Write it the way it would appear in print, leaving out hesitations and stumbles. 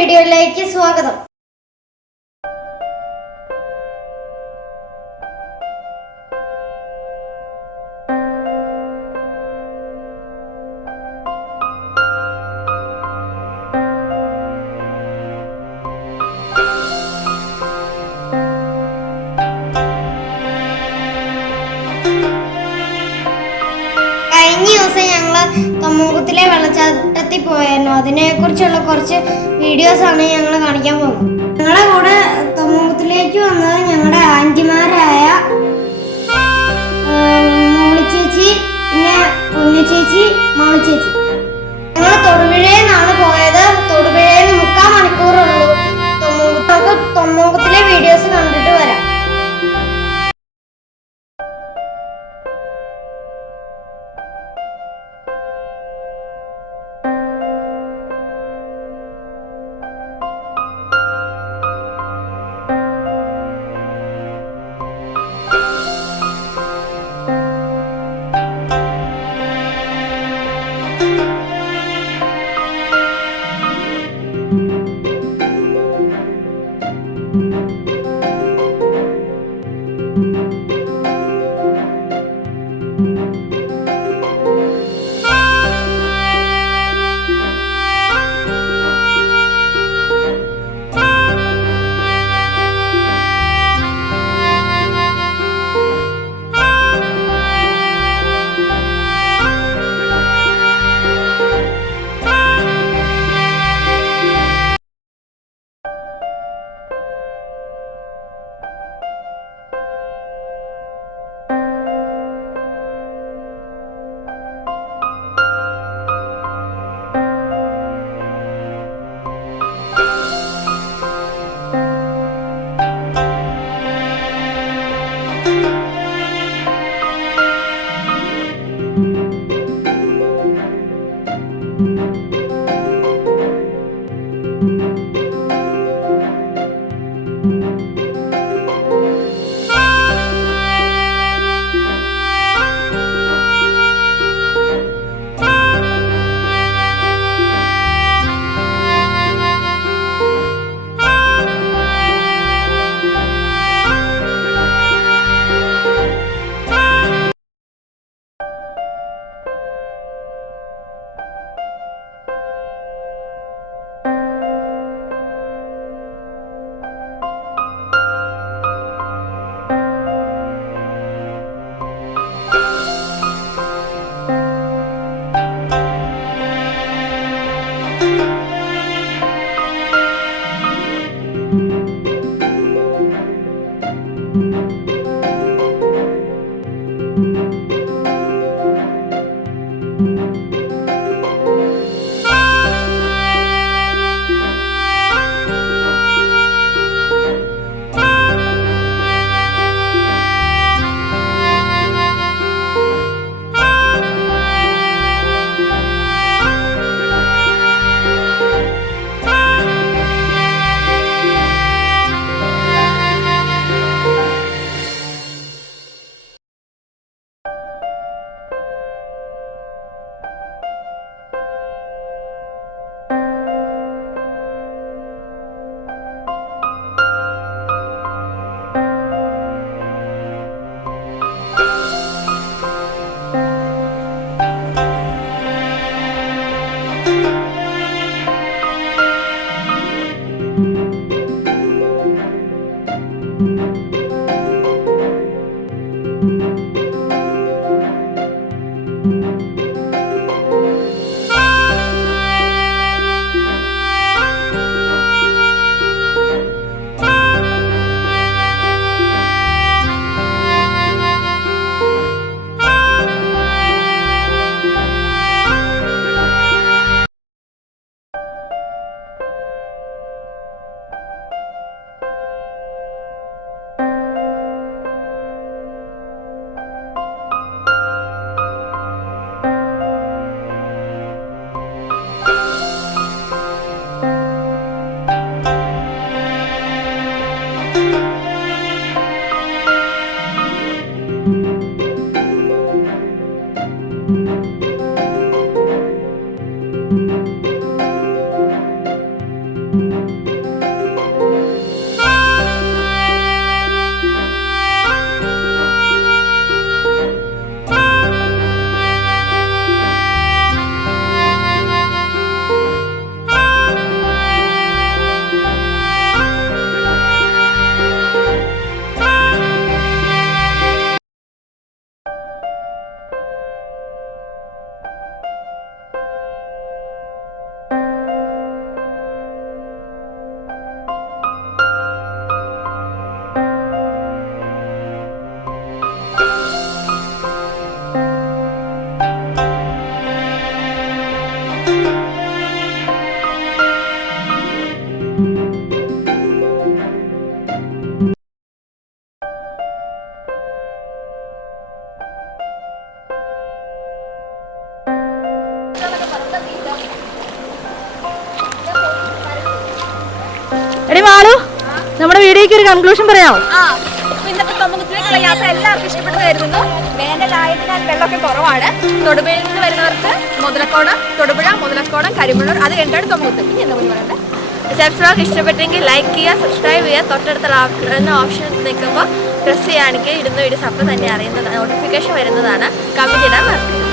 വീഡിയോയിലേക്ക് സ്വാഗതം. കഴിഞ്ഞ ദിവസം ഞങ്ങൾ തൊമ്മൻകുത്തിലെ വെള്ളച്ചാട്ടത്തിൽ പോയായിരുന്നു. അതിനെക്കുറിച്ചുള്ള കുറച്ച് വീഡിയോസാണ് ഞങ്ങൾ കാണിക്കാൻ പോകുന്നത്. ഞങ്ങളുടെ കൂടെ തൊമ്മൻകുത്തിലേക്ക് വന്നത് ഞങ്ങളുടെ ആൻറ്റിമാരായ മോളി ചേച്ചി, പിന്നെ കുഞ്ഞു ചേച്ചി, മോളി ചേച്ചി. ഞങ്ങൾ തൊടുപുഴയിൽ നിന്നാണ് പോയത്. തൊടുപുഴയിൽ 3/4 മണിക്കൂറുള്ളൂ തൊമ്മൻകുത്ത്. നമുക്ക് തൊമ്മൻകുത്തിലെ വീഡിയോസ് കണ്ടിട്ട് വരാം. എടി മാളു, നമ്മുടെ വീഡിയോക്ക് ഒരു കൺക്ലൂഷൻ പറയാമോ? ഇന്നത്തെ തൊമ്മക്കുത്തിലേക്കുള്ള യാത്ര എല്ലാവർക്കും ഇഷ്ടപ്പെട്ടു കരുതുന്നു. വേനലായതിനാൽ വെള്ളമൊക്കെ കുറവാണ്. തൊടുപുഴയിൽ നിന്ന് വരുന്നവർക്ക് മുതലക്കോണം, തൊടുപുഴ, മുതലക്കോണം, കരിമണ്ണൂർ, അത് കഴിഞ്ഞാണ് തൊമ്മക്കുത്ത്. ഇനി എന്താ കൂടി പറയണ്ടേ? സബ്സ്ക്രൈബ് ഇഷ്ടപ്പെട്ടെങ്കിൽ ലൈക്ക് ചെയ്യുക, സബ്സ്ക്രൈബ് ചെയ്യുക. തൊട്ടടുത്ത ഓപ്ഷൻ നിൽക്കുമ്പോൾ പ്രസ് ചെയ്യുകയാണെങ്കിൽ ഇടുന്ന വീഡിയോസ് അപ്പം തന്നെ അറിയുന്നതാണ്, നോട്ടിഫിക്കേഷൻ വരുന്നതാണ്. കമൻറ്റ് ഇടാൻ മറക്കരുത്.